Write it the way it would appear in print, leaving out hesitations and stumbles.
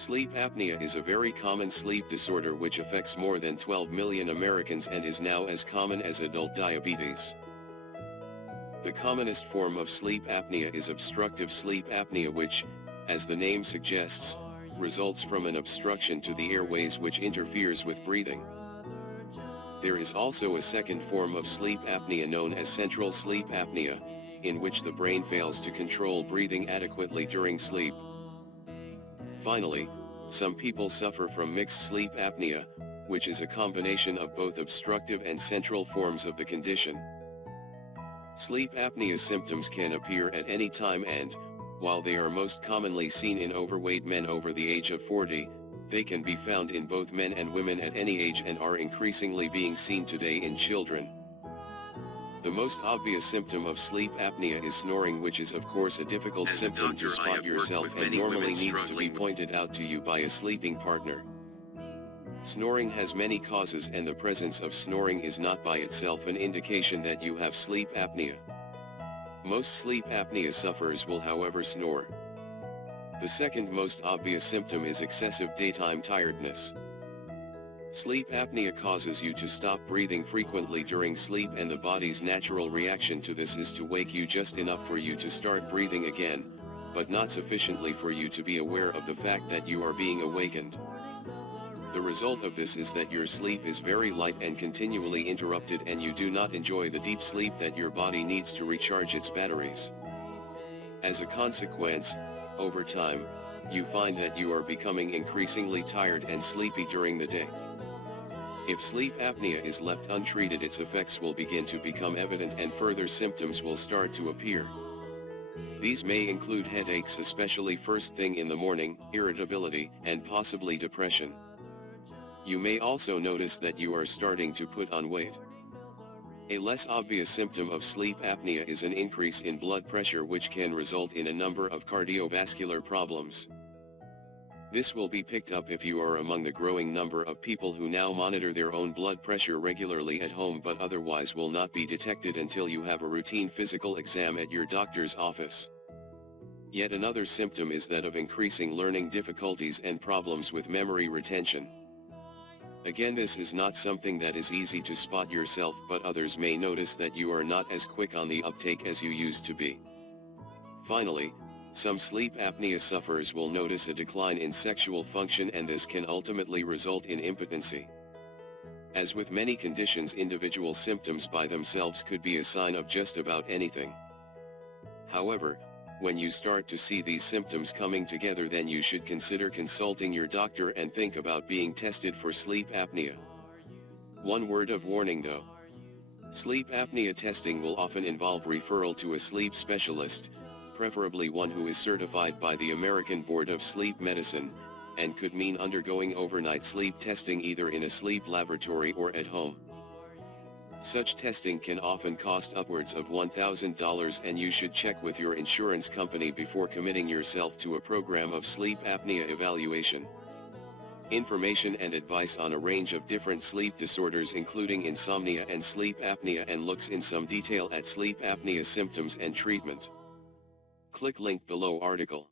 Sleep apnea is a very common sleep disorder which affects more than 12 million Americans and is now as common as adult diabetes. The commonest form of sleep apnea is obstructive sleep apnea which, as the name suggests, results from an obstruction to the airways which interferes with breathing. There is also a second form of sleep apnea known as central sleep apnea, in which the brain fails to control breathing adequately during sleep. Finally, some people suffer from mixed sleep apnea, which is a combination of both obstructive and central forms of the condition. Sleep apnea symptoms can appear at any time and, while they are most commonly seen in overweight men over the age of 40, they can be found in both men and women at any age and are increasingly being seen today in children. The most obvious symptom of sleep apnea is snoring, which is of course a difficult symptom to spot yourself and normally needs to be pointed out to you by a sleeping partner. Snoring has many causes and the presence of snoring is not by itself an indication that you have sleep apnea. Most sleep apnea sufferers will however snore. The second most obvious symptom is excessive daytime tiredness. Sleep apnea causes you to stop breathing frequently during sleep, and the body's natural reaction to this is to wake you just enough for you to start breathing again, but not sufficiently for you to be aware of the fact that you are being awakened. The result of this is that your sleep is very light and continually interrupted, and you do not enjoy the deep sleep that your body needs to recharge its batteries. As a consequence, over time, you find that you are becoming increasingly tired and sleepy during the day. If sleep apnea is left untreated, its effects will begin to become evident and further symptoms will start to appear. These may include headaches, especially first thing in the morning, irritability, and possibly depression. You may also notice that you are starting to put on weight. A less obvious symptom of sleep apnea is an increase in blood pressure, which can result in a number of cardiovascular problems. This will be picked up if you are among the growing number of people who now monitor their own blood pressure regularly at home, but otherwise will not be detected until you have a routine physical exam at your doctor's office. Yet another symptom is that of increasing learning difficulties and problems with memory retention. Again, this is not something that is easy to spot yourself, but others may notice that you are not as quick on the uptake as you used to be. Finally, some sleep apnea sufferers will notice a decline in sexual function, and this can ultimately result in impotency. As with many conditions, individual symptoms by themselves could be a sign of just about anything. However, when you start to see these symptoms coming together, then you should consider consulting your doctor and think about being tested for sleep apnea. One word of warning though. Sleep apnea testing will often involve referral to a sleep specialist, preferably one who is certified by the American Board of Sleep Medicine, and could mean undergoing overnight sleep testing either in a sleep laboratory or at home. Such testing can often cost upwards of $1,000, and you should check with your insurance company before committing yourself to a program of sleep apnea evaluation. Information and advice on a range of different sleep disorders including insomnia and sleep apnea, and looks in some detail at sleep apnea symptoms and treatment. Click link below article.